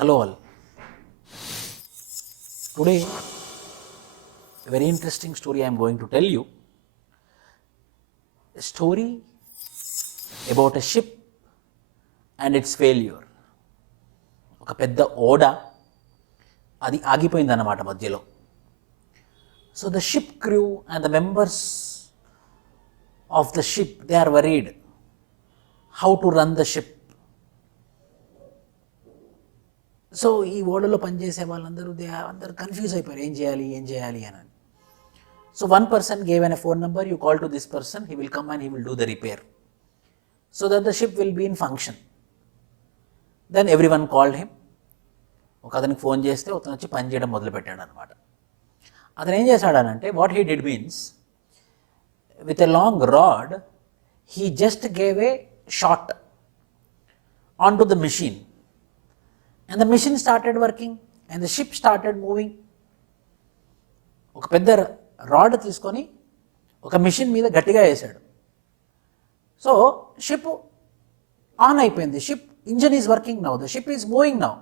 Hello all. Today, a very interesting story I am going to tell you. A story about a ship and its failure. ఒక పెద్ద ఓడ అది ఆగిపోయిందన్నమాట మధ్యలో. So the ship crew and the members of the ship, they are worried how to run the ship. So ఈ ఓడలో పనిచేసే వాళ్ళందరూ అందరూ కన్ఫ్యూజ్ అయిపోయారు, ఏం చేయాలి అని. So one person gave an phone number, you call to this person, he will come and he will do the repair so that the ship will be in function. Then every one called him. ఒక అతనికి phone చేస్తే అతను వచ్చి పని చేయడం మొదలుపెట్టాడు అనమాట. అతను ఏం చేశాడనంటే, what he did means, with a long rod he just gave a shot on to the mission. And the machine started working and the ship started moving. ఒక పెద్ద రాడ్ తీసుకొని ఒక మిషన్ మీద గట్టిగా వేసాడు. సో షిప్ ఆన్ అయిపోయింది. Ship engine is working now, the ship is moving now.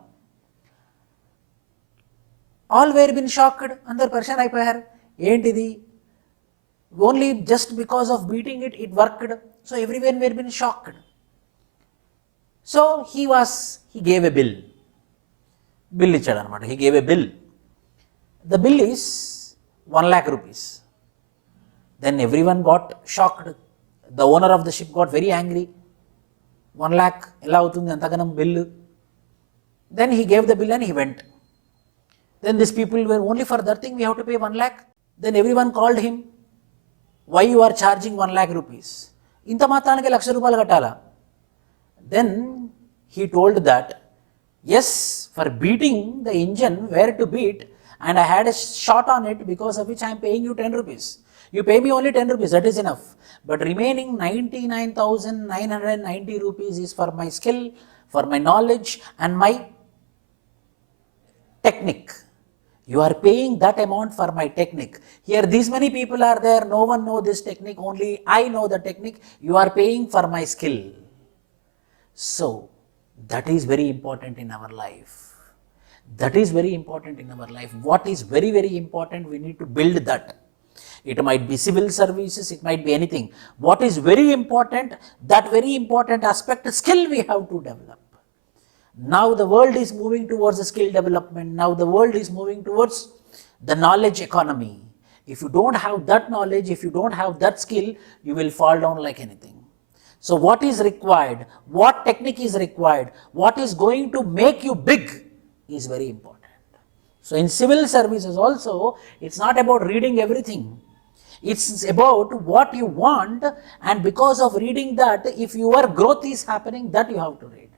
All were been shocked. అందరు పరిశాన్ అయిపోయారు, ఏంటిది, only just because of beating it worked. So everywhere were been shocked. So he gave a bill ఇచ్చాడు అనమాట. He gave a bill. The bill is 1 lakh rupees. Then every one got shocked. The owner of the ship got very angry. 1 lakh ఎలా అవుతుంది అంతగానం bill? Then he gave the bill and he went. Then this people were only for that thing we have to pay 1 lakh. Then every one called him, why you are charging 1 lakh rupees? ఇంత మాత్రానికి ₹1,00,000 కట్టాలా? Then he told that, yes, for beating the engine where to beat, and I had a shot on it, because of which I am paying you 10 rupees. You pay me only 10 rupees, that is enough. But remaining 99,990 rupees is for my skill, for my knowledge and my technique. You are paying that amount for my technique. Here these many people are there, no one know this technique, only I know the technique. You are paying for my skill. So that is very important in our life. That is very important in our life. What is very, very important, we need to build that. It might be civil services, it might be anything. What is very important, that very important aspect, skill we have to develop. Now the world is moving towards the skill development. Now the world is moving towards the knowledge economy. If you don't have that knowledge, if you don't have that skill, you will fall down like anything. So what is required, what technique is required, what is going to make you big is very important. So in civil services also, it's not about reading everything. It's about what you want, and because of reading that, if your growth is happening, that you have to read.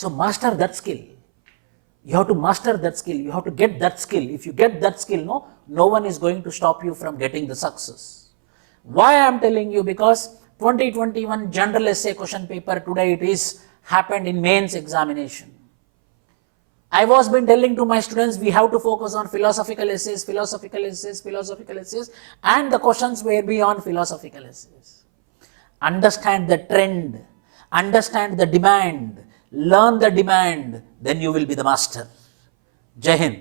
So master that skill. You have to master that skill. You have to get that skill. If you get that skill, no one is going to stop you from getting the success. Why I am telling you? Because 2021 general essay question paper, today it is happened in mains examination. I was been telling to my students, we have to focus on philosophical essays, and the questions will be on philosophical essays. Understand the trend, understand the demand, learn the demand, then you will be the master. Jai Hind.